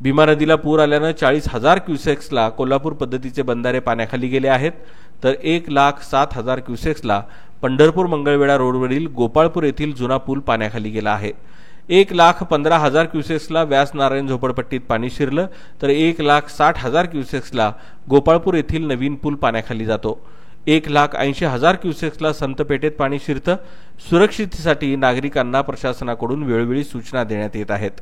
भीमा नदीला पूर आल्यानं 40,000 क्युसेक्सला कोल्हापूर पद्धतीचे बंधारे पाण्याखाली गेले आहेत, तर 1,07,000 क्युसेक्सला पंढरपूर मंगळवेढा रोडवरील गोपाळपूर येथील जुना पूल पाण्याखाली गेला आहे. 1,15,000 क्युसेक्सला व्यास नारायण झोपडपट्टीत पाणी शिरलं, तर 1,60,000 क्युसेक्सला गोपाळपूर येथील नवीन पूल पाण्याखाली जातो. 1,80,000 क्युसेक्सला संतपेठेत पाणी शिरतं. सुरक्षिततेसाठी नागरिकांना प्रशासनाकडून वेळोवेळी सूचना देण्यात येत आहेत.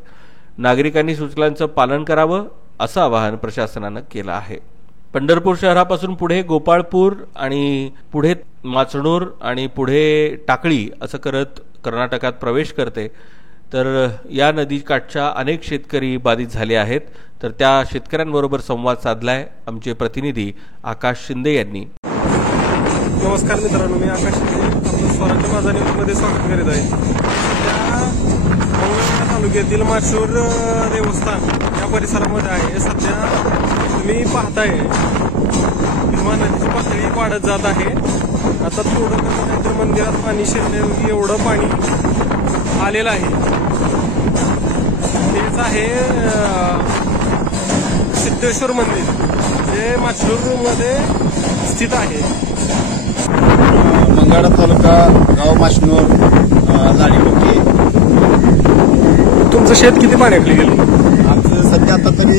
नागरिकांनी सूचनांचं पालन करावं असं आवाहन प्रशासनानं केलं आहे. पंढरपूर शहरापासून पुढे गोपाळपूर आणि पुढे माचणूर आणि पुढे टाकळी असं करत कर्नाटकात प्रवेश करते. तर या नदीकाठच्या अनेक शेतकरी बाधित झाले आहेत. तर त्या शेतकऱ्यांबरोबर संवाद साधलाय आमचे प्रतिनिधी आकाश शिंदे यांनी. नमस्कार मित्रांनो, मी आकाश शिंदे आपलं स्वराज्य माझा न्यूजमध्ये स्वागत करीत आहे. सध्या मंगळवेढा तालुक्यातील माचूर देवस्थान या परिसरामध्ये आहे. सध्या तुम्ही पाहताय भीमा नदीची पातळी वाढत जात आहे. आता थोडं तर मंदिरात पाणी शिरले एवढं पाणी आलेलं आहे. तेच आहे सिद्धेश्वर मंदिर जे माचूरमध्ये स्थित आहे. मंगळवेढा तालुका, गाव माचणूर, लाडीमुखी. तुमचं शेत किती पाण्याखाली गेलं? आमचं सध्या आता तरी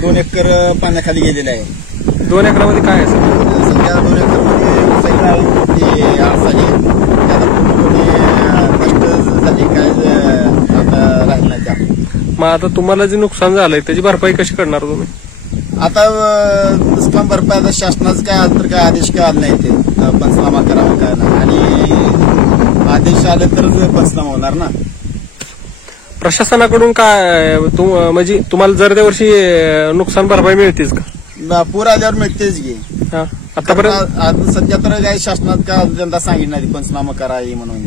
2 एकर पाण्याखाली गेलेलं आहे. 2 एकरामध्ये काय आहे सध्या 2 एकरमध्ये सैल आहे ते आसाली त्याला पूर्णपणे नष्ट झाली, काय आता राहिलं नाही त्या. मग आता तुम्हाला जे नुकसान झालंय त्याची भरपाई कशी करणार तुम्ही? आता नुकसान भरपाई आता शासनाचं काय आज तर काय आदेश काय आला नाही, ते पंचनामा करावा काय ना, आणि आदेश आले तर पंचनामा होणार ना. प्रशासनाकडून काय म्हणजे तुम्हाला जर त्या वर्षी नुकसान भरपाई मिळतेच का? पूर आल्यावर मिळतेच की. आतापर्यंत सध्या तर काय शासनात काय जनता सांगितलं नाही पंचनामा करा म्हणून.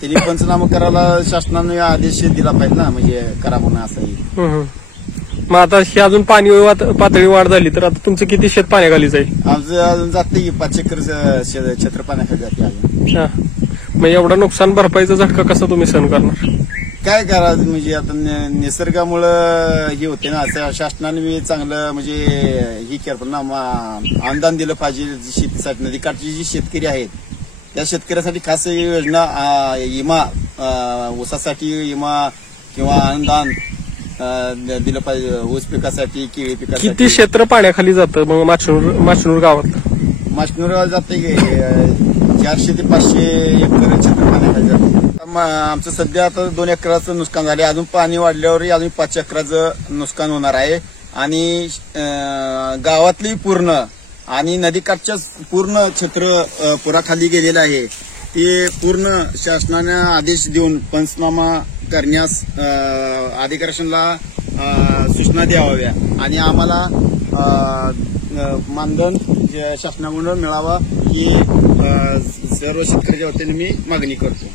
त्यांनी पंचनामा करायला शासनाने आदेश दिला पाहिजे ना, म्हणजे करा म्हणून असं. मग आता ही अजून पाणी पातळी वाढ झाली तर आता तुमचं किती शेत पाण्याखाली जाईल? आमचं अजून जाते की 5 एकर क्षेत्र पाण्याखाली जाते अजून. मग एवढा नुकसान भरपाईचा झटका कसा तुम्ही सहन करणार? काय करायचं म्हणजे आता निसर्गामुळं हे होते ना. शासनाने चांगलं म्हणजे ही केलं ना, अनुदान दिलं पाहिजे शेतीसाठी. नदीकाठची जी शेतकरी आहेत त्या शेतकऱ्यासाठी खास योजना, विमा, ऊसासाठी विमा किंवा अनुदान दिलं पाहिजे. ऊस पिकासाठी, केळी पिकासाठी. किती क्षेत्र पाण्याखाली जातं मग माचणूर गावात? माचणूर गावात जाते की 400 ते 500 एकर क्षेत्र पाण्याखाली जाते. आमचं सध्या आता 2 एकराचं नुकसान झाले. अजून पाणी वाढल्यावरही अजून 5 एकराचं नुकसान होणार आहे. आणि गावातली पूर्ण आणि नदीकाठच्या पूर्ण क्षेत्र पुराखाली गेलेलं आहे. ते पूर्ण शासनाने आदेश देऊन पंचनामा करण्यास अधिकाऱ्यांना सूचना द्याव्या आणि आम्हाला मानधन शासनाकडून मिळावा ही सर्व शेतकऱ्याच्या वतीने मी मागणी करतो.